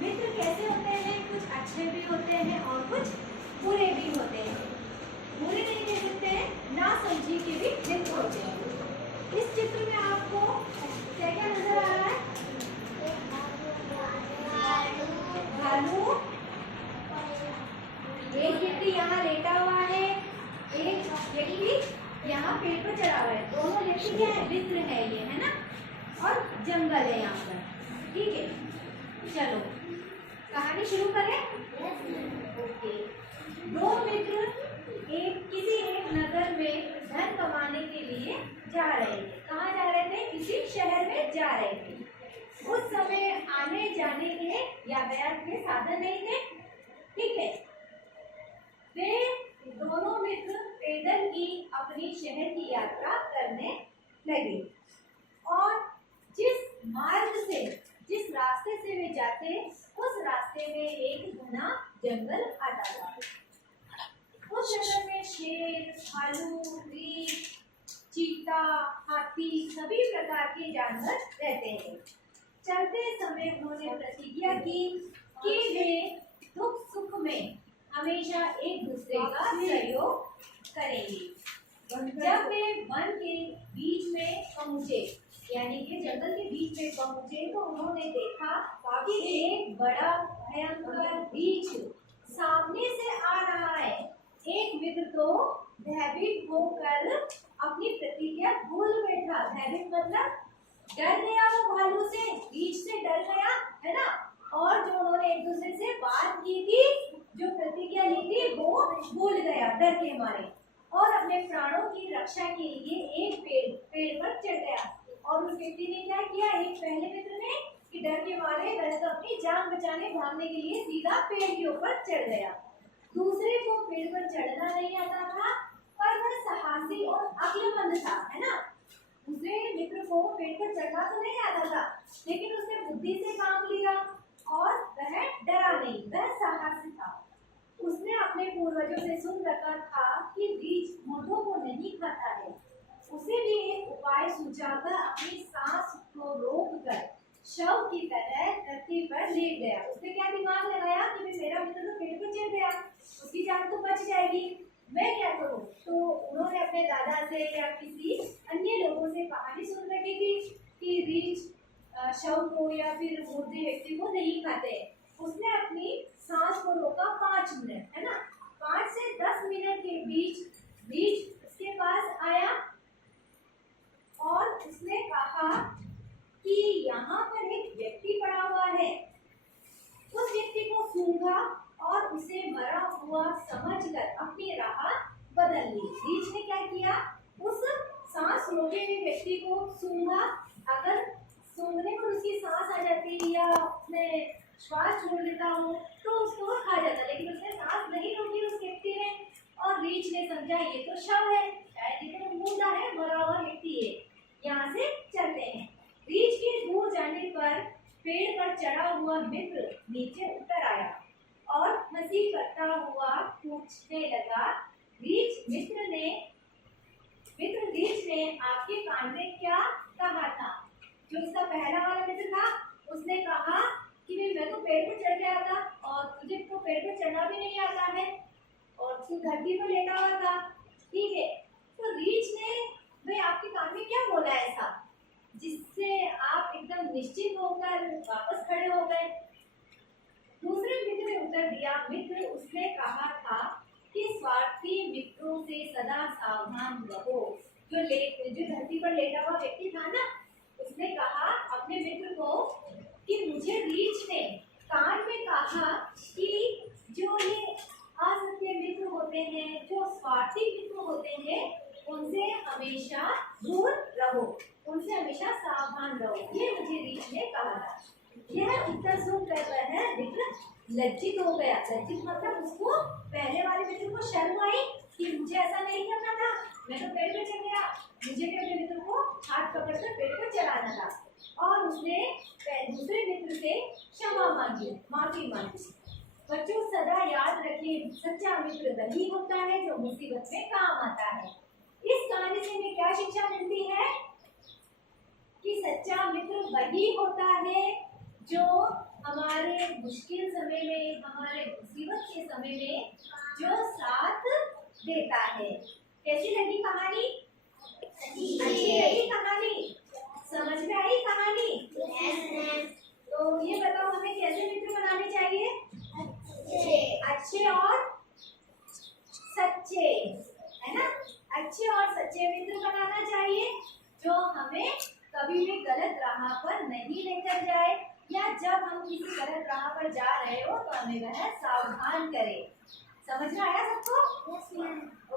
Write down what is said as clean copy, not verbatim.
मित्र कैसे होते हैं? कुछ अच्छे भी होते हैं और कुछ बुरे भी होते हैं। बुरे नहीं कह सकते हैं, नासमझी के भी मित्र होते हैं। इस चित्र में आपको क्या क्या नजर आ रहा है? भालू, एक व्यक्ति यहाँ लेटा हुआ है, एक व्यक्ति यहाँ पेड़ पर चढ़ा हुआ है। दोनों व्यक्ति क्या है? मित्र है ये, है ना? और जंगल है यहाँ पर, ठीक है। चलो कहानी शुरू करें। ओके। दो मित्र किसी एक नगर में धन कमाने के लिए जा रहे थे। कहाँ जा रहे थे? किसी शहर में जा रहे थे। उस समय आने जाने के यातायात के साधन नहीं थे, ठीक है। वे दोनों मित्र पैदल ही अपनी शहर की यात्रा करने लगे और जिस रास्ते से वे जाते, उस रास्ते में एक घना जंगल आता था। उस जंगल में शेर, भालू, रीछ, चीता, हाथी सभी प्रकार के जानवर रहते हैं। चलते समय उन्होंने प्रतिज्ञा की कि वे दुख सुख में हमेशा एक दूसरे का सहयोग करेंगे। जब वे वन के बीच में पहुंचे, यानी कि जंगल के बीच में पहुंचे, तो उन्होंने देखा कि एक बड़ा भयंकर रीछ सामने से आ रहा है। एक मित्र तो भयभीत होकर अपनी प्रतिज्ञा भूल बैठा। भयभीत मतलब डर गया, वो भालू से, रीछ से डर गया, है ना? और जो उन्होंने एक दूसरे से बात की थी, जो प्रतिज्ञा ली थी, वो भूल गया डर के मारे और अपने प्राणों की रक्षा के लिए एक पेड़ पर चढ़ गया। और उस व्यक्ति ने क्या किया? एक पहले मित्र ने कि डर के मारे वह तो अपनी जान बचाने भागने के लिए सीधा पेड़ के ऊपर चढ़ गया। दूसरे को पेड़ पर चढ़ना नहीं आता था, पर वह साहसी और अक्लमंद था, है ना? दूसरे मित्र को पेड़ पर चढ़ना तो नहीं आता था, लेकिन उसने बुद्धि से काम लिया और वह डरा नहीं, वह साहसी था। उसने अपने पूर्वजों से सुन रखा था कि रीछ मुर्गों को नहीं खाता है। उसे भी एक उपाय सूझाकर अपनी सांस को रोककर शव की तरह धरती पर लेट गया। उसने क्या दिमाग लगाया कि मेरा मित्र तो पेड़ पर चढ़ गया, उसकी जान तो बच जाएगी, मैं क्या करूं? तो उन्होंने अपने दादा से या किसी अन्य लोगों से कहानी सुन रखी थी कि रीछ शव को या फिर मुर्दे व्यक्ति को नहीं खाते। उसने अपनी सांस को रोका 5 मिनट, है ना? 5 से 10 मिनट के बीच रीछ उसके पास आया और उसने कहा कि यहाँ पर एक व्यक्ति पड़ा हुआ है। उस व्यक्ति को सूंघा और उसे मरा हुआ समझकर अपनी राह बदल ली। रीछ ने क्या किया? उस सांस रोके हुए व्यक्ति को सूंघा। अगर सूंघने पर उसकी सांस आ जाती या उसने श्वास छोड़ देता हो तो उसको वो खा जाता, लेकिन उसने सांस नहीं रोकी उस व्यक्ति ने। और रीछ ने समझा ये तो शव है, शायद ये तो मुर्दा है, मरा हुआ व्यक्ति है, यहाँ से चलते हैं। रीछ के दूर जाने पर पेड़ पर चढ़ा हुआ मित्र नीचे उतर आया और हंसी करता हुआ पूछने लगा, रीछ ने आपके कान में क्या कहा था? जो उसका पहला वाला मित्र था उसने कहा कि मैं तो पेड़ पर चढ़ गया था और तुझे तो पेड़ पर चढ़ना भी नहीं आता है और तू धरती पर लेटा हुआ था, ठीक है। तो रीछ ने भाई आपके कान में क्या बोला ऐसा जिससे आप एकदम निश्चित होकर वापस खड़े हो गए? दूसरे मित्र ने उत्तर दिया, मित्र उसने कहा था कि स्वार्थी मित्रों से सदा सावधान रहो। जो धरती पर लेटा हुआ व्यक्ति था ना, उसने कहा अपने मित्र को कि मुझे रीछ ने कान में कहा कि जो ये असत्य मित्र होते हैं, जो स्वार्थी मित्र होते हैं, उनसे हमेशा दूर रहो, उनसे हमेशा सावधान रहो, ये मुझे रीछ ने कहा था। यह उत्तर सुनकर वह मित्र लज्जित हो गया। लज्जित मतलब उसको पहले वाले मित्र को शर्म आई कि मुझे ऐसा नहीं करना था, मैं तो पेड़ पे चढ़ गया, मुझे भी अपने मित्र को हाथ पकड़कर पेड़ पर चढ़ाना था। और उसने दूसरे मित्र से क्षमा मांगी, माफी मांगी। बच्चों सदा याद रखें, सच्चा मित्र वही होता है जो मुसीबत में काम आता है। इस कहानी से हमें क्या शिक्षा मिलती है कि सच्चा मित्र वही होता है जो हमारे मुश्किल समय में, हमारे मुसीबत के समय में जो साथ देता है। कैसी लगी कहानी? अच्छी लगी कहानी? समझ में आई कहानी? तो ये बताओ हमें कैसे मित्र बनाने चाहिए? अच्छे और सच्चे, है ना? अच्छे और सच्चे मित्र बनाना चाहिए जो हमें कभी भी गलत राह पर नहीं लेकर जाए, या जब हम किसी गलत राह पर जा रहे हो तो हमें वह सावधान करे। समझ में आया सबको?